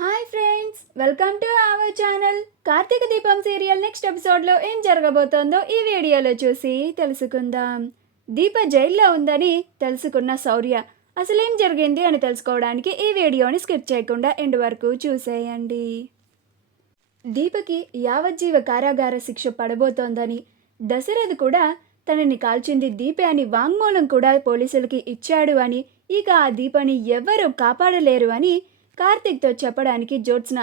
Hi friends, welcome to our channel. Karthika Deepam serial next ఎపిసోడ్లో ఏం జరగబోతోందో ఈ వీడియోలో చూసి తెలుసుకుందాం. దీప జైల్లో ఉందని తెలుసుకున్న శౌర్య అసలేం జరిగింది అని తెలుసుకోవడానికి ఈ వీడియోని స్కిప్ చేయకుండా ఎండ్ వరకు చూసేయండి. దీపకి యావజ్జీవ కారాగార శిక్ష పడబోతోందని, దశరథ్ కూడా తనని కాల్చింది దీపే అని వాంగ్మూలం కూడా పోలీసులకి ఇచ్చాడు అని, ఇక ఆ దీపని ఎవ్వరూ కాపాడలేరు అని కార్తీక్తో చెప్పడానికి జ్యోత్స్న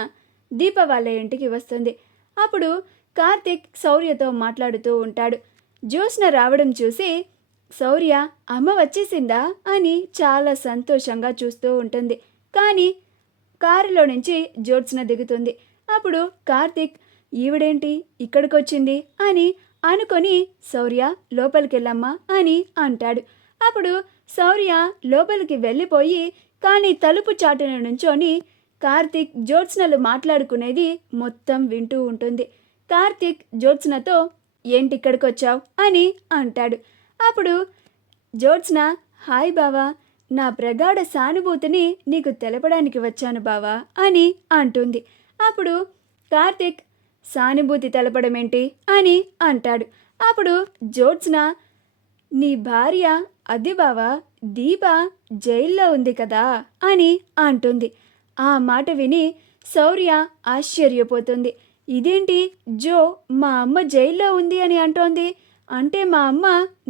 దీప వాళ్ళ ఇంటికి వస్తుంది. అప్పుడు కార్తీక్ శౌర్యతో మాట్లాడుతూ ఉంటాడు. జ్యోత్స్న రావడం చూసి శౌర్య అమ్మ వచ్చేసిందా అని చాలా సంతోషంగా చూస్తూ ఉంటుంది. కానీ కారులో నుంచి జ్యోత్స్న దిగుతుంది. అప్పుడు కార్తీక్ ఈవిడేంటి ఇక్కడికొచ్చింది అని అనుకొని శౌర్య లోపలికెళ్ళమ్మా అని అంటాడు. అప్పుడు శౌర్య లోపలికి వెళ్ళిపోయి కానీ తలుపు చాటున నుంచొని కార్తీక్ జ్యోత్స్నలు మాట్లాడుకునేది మొత్తం వింటూ ఉంటుంది. కార్తీక్ జ్యోత్స్నతో ఏంటి ఇక్కడికి వచ్చావు అని అంటాడు. అప్పుడు జ్యోత్స్న హాయ్ బావా, నా ప్రగాఢ సానుభూతిని నీకు తెలపడానికి వచ్చాను బావా అని అంటుంది. అప్పుడు కార్తీక్ సానుభూతి తెలపడం ఏంటి అని అంటాడు. అప్పుడు జ్యోత్స్న నీ భార్య అది బావా దీప జైల్లో ఉంది కదా అని అంటుంది. ఆ మాట విని శౌర్య ఆశ్చర్యపోతుంది. ఇదేంటి జో మా అమ్మ జైల్లో ఉంది అని అంటోంది, అంటే మా అమ్మ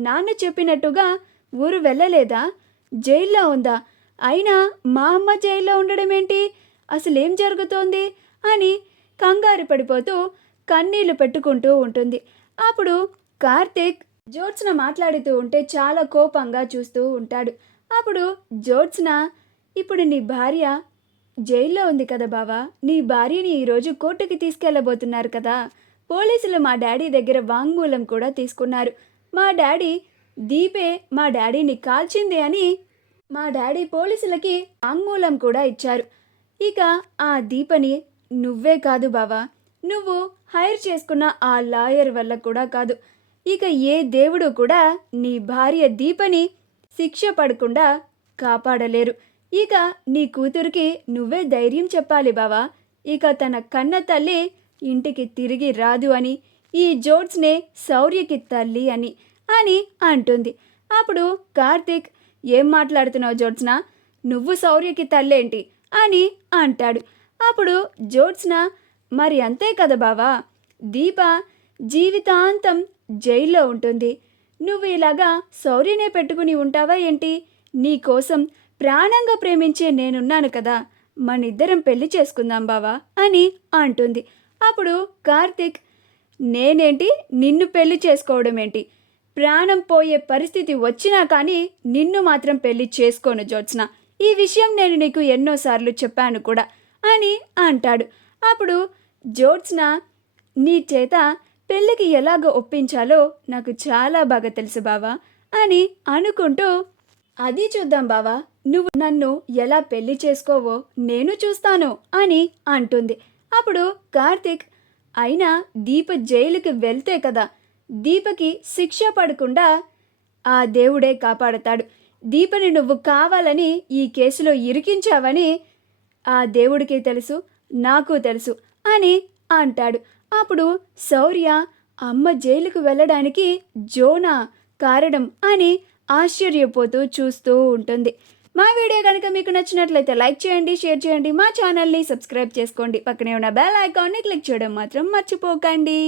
నాన్న చెప్పినట్టుగా ఊరు వెళ్ళలేదా, జైల్లో ఉందా, అయినా మా అమ్మ జైల్లో ఉండడం ఏంటి, అసలేం జరుగుతోంది అని కంగారు పడిపోతూ కన్నీళ్లు పెట్టుకుంటూ ఉంటుంది. అప్పుడు కార్తీక్ జ్యోత్స్న మాట్లాడుతూ ఉంటే చాలా కోపంగా చూస్తూ ఉంటాడు. అప్పుడు జ్యోత్స్న ఇప్పుడు నీ భార్య జైల్లో ఉంది కదా బావా, నీ భార్యని ఈరోజు కోర్టుకి తీసుకెళ్ళబోతున్నారు కదా, పోలీసులు మా డాడీ దగ్గర వాంగ్మూలం కూడా తీసుకున్నారు. మా డాడీ దీపే మా డాడీని కాల్చింది అని మా డాడీ పోలీసులకి వాంగ్మూలం కూడా ఇచ్చారు. ఇక ఆ దీపని నువ్వే కాదు బావా, నువ్వు హైర్ చేసుకున్న ఆ లాయర్ వల్ల కూడా కాదు, ఇక ఏ దేవుడు కూడా నీ భార్య దీపని శిక్ష పడకుండా కాపాడలేరు. ఇక నీ కూతురికి నువ్వే ధైర్యం చెప్పాలి బావా, ఇక తన కన్న తల్లి ఇంటికి తిరిగి రాదు అని, ఈ జ్యోత్స్నే శౌర్యకి తల్లి అని అని అంటుంది. అప్పుడు కార్తీక్ ఏం మాట్లాడుతున్నావు జ్యోత్స్న, నువ్వు శౌర్యకి తల్లేంటి అని అంటాడు. అప్పుడు జ్యోత్స్న మరి అంతే కదా బావా, దీప జీవితాంతం జైల్లో ఉంటుంది, నువ్వు ఇలాగా శౌర్యనే పెట్టుకుని ఉంటావా ఏంటి, నీకోసం ప్రాణంగా ప్రేమించే నేనున్నాను కదా, మనిద్దరం పెళ్లి చేసుకుందాం బావా అని అంటుంది. అప్పుడు కార్తీక్ నేనేంటి నిన్ను పెళ్లి చేసుకోవడం ఏంటి, ప్రాణం పోయే పరిస్థితి వచ్చినా కానీ నిన్ను మాత్రం పెళ్లి చేసుకోను జ్యోత్స్న, ఈ విషయం నేను నీకు ఎన్నోసార్లు చెప్పాను కూడా అని అంటాడు. అప్పుడు జ్యోత్స్న నీ చేత పెళ్ళికి ఎలాగ ఒప్పించాలో నాకు చాలా బాగా తెలుసు బావా అని అనుకుంటూ అది చూద్దాం బావా, నువ్వు నన్ను ఎలా పెళ్లి చేసుకోవో నేను చూస్తాను అని అంటుంది. అప్పుడు కార్తీక్ అయినా దీప జైలుకి వెళ్తే కదా దీపకి శిక్ష పడకుండా ఆ దేవుడే కాపాడతాడు, దీపని నువ్వు కావాలని ఈ కేసులో ఇరికించావని ఆ దేవుడికి తెలుసు, నాకు తెలుసు అని అంటాడు. అప్పుడు శౌర్య అమ్మ జైలుకు వెళ్ళడానికి జోనా కారణం అని ఆశ్చర్యపోతూ చూస్తూ ఉంటుంది. మా వీడియో కనుక మీకు నచ్చినట్లయితే లైక్ చేయండి, షేర్ చేయండి, మా ఛానల్ని సబ్స్క్రైబ్ చేసుకోండి, పక్కనే ఉన్న బెల్ ఐకాన్ని క్లిక్ చేయడం మాత్రం మర్చిపోకండి.